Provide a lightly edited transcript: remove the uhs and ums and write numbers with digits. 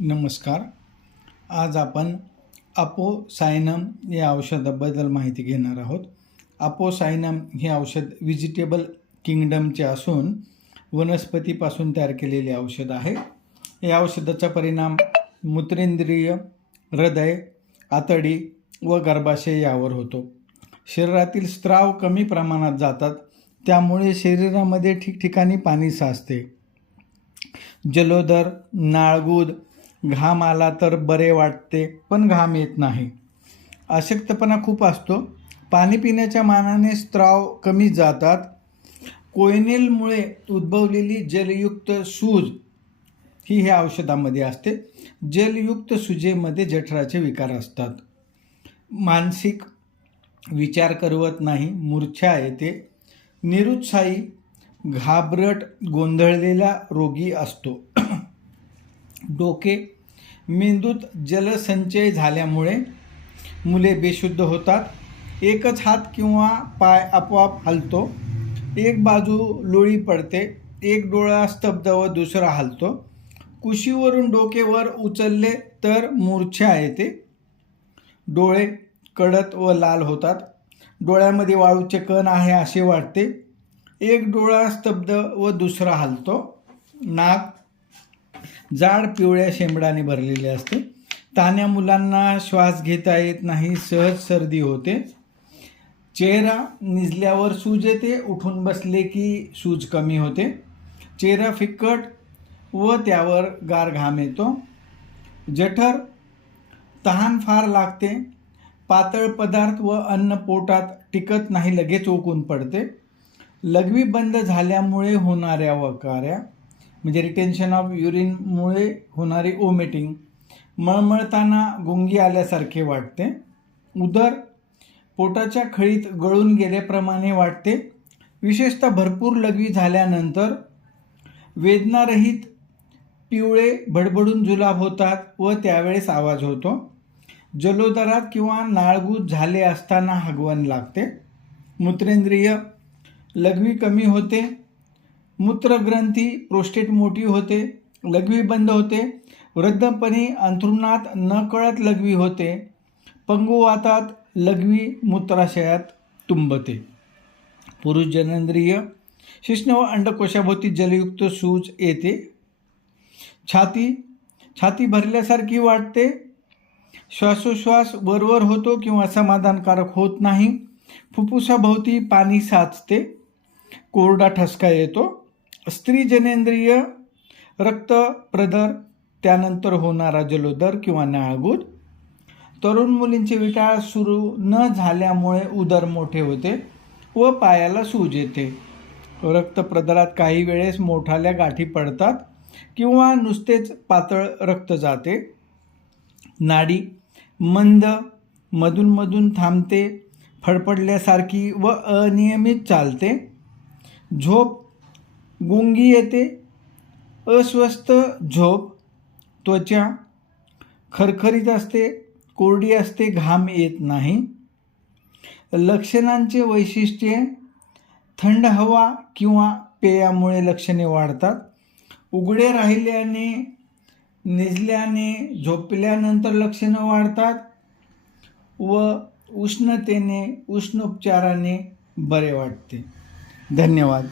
नमस्कार. आज आपण अपोसायनम या औषधाबद्दल माहिती घेणार आहोत. अपोसायनम हे औषध व्हेजिटेबल किंगडमचे असून वनस्पतीपासून तयार केलेले औषध आहे. या औषधाचा परिणाम मूत्रेंद्रिय, हृदय, आतडी व गर्भाशय यावर होतो. शरीरातील स्त्राव कमी प्रमाणात जातात, त्यामुळे शरीरामध्ये ठिकठिकाणी पाणी साचते. जलोदर, नाळगुद, घाम आला तर बरे वाटते, पण घाम येत नाही. अशक्तपणा खूप असतो. पाणी पिण्याच्या मानाने स्त्राव कमी जातात. कोयनेलमुळे उद्भवलेली जलयुक्त सूज ही ह्या औषधामध्ये असते. जलयुक्त सुजेमध्ये जठराचे विकार असतात. मानसिक विचार करवत नाही, मूर्छा येते, निरुत्साही, घाबरट, गोंधळलेला रोगी असतो. डोके, मेंदूत जलसंचय झाल्यामुळे मुले बेशुद्ध होतात. एकच हात किंवा पाय आपोआप हलतो. एक बाजू लोळी पडते. एक डोळा स्तब्ध व दुसरा हलतो. कुशीवरून डोके वर उचलले तर मूर्छा येते. डोळे कडक व लाल होतात. डोळ्यामध्ये वाळूचे कण आहे असे वाटते. एक डोळा स्तब्ध व दुसरा हलतो. नाक जाड पिवळ्या शेंबडाने भरलेले असते. तान्ह्या मुलांना श्वास घेता येत नाही. सहज सर्दी होते. चेहरा निजल्यावर सूज येते. उठून बसले की सूज कमी होते. चेहरा फिक्कट व त्यावर गार घाम येतो. जठर, तहान फार लागते. पातळ पदार्थ व अन्न पोटात टिकत नाही, लगेच ओकून पडते. लघवी बंद झाल्यामुळे होणाऱ्या वकाऱ्या म्हणजे रिटेन्शन ऑफ युरिनमुळे होणारी ओमिटिंग, मळमळताना गुंगी आल्यासारखे वाटते. उदर पोटाच्या खळीत गळून गेल्याप्रमाणे वाटते. विशेषतः भरपूर लघवी झाल्यानंतर वेदनारहित पिवळे भडभडून जुलाब होतात व त्यावेळेस आवाज होतो. जलोदरात किंवा नाळगूद झाले असताना हगवण लागते. मूत्रेंद्रिय, लघवी कमी होते. मूत्रग्रंथी, प्रोस्टेट मोठी होते. लघवी बंद होते. वृद्धपणी अंथरुणात नकळत लघवी होते. पंगुवातात लघवी मूत्राशयात तुंबते. पुरुष जननेंद्रिय, शिश्न व अंडकोशाभोवती जलयुक्त सूज येते. छाती भरल्यासारखी वाटते. श्वासोश्वास वरवर होतो किंवा समाधानकारक होत नाही. फुफ्फुसाभोवती पाणी साचते. कोरडा ठसका येतो. स्त्री जनेंद्रिय, रक्त प्रदर, त्यानंतर होणारा जलोदर किंवा नाळगुद. तरुण मुलींचे विटाळ सुरू न झाल्यामुळे उदर मोठे होते व पायाला सूज येते. रक्तप्रदरात काही वेळेस मोठाल्या गाठी पडतात किंवा नुसतेच पातळ रक्त जाते. नाडी मंद, मधूनमधून थांबते, फडफडल्यासारखी व अनियमित चालते. झोप, गुंगी येते, अस्वस्थ झोप. त्वचा खरखरीत असते, कोरडी असते, घाम येत नाही. लक्षणांचे वैशिष्ट्ये: थंड हवा किंवा पेयामुळे लक्षणे वाढतात. उघडे राहिल्याने, निजल्याने, झोपल्यानंतर लक्षणं वाढतात व उष्णतेने, उष्णोपचाराने बरे वाटते. धन्यवाद.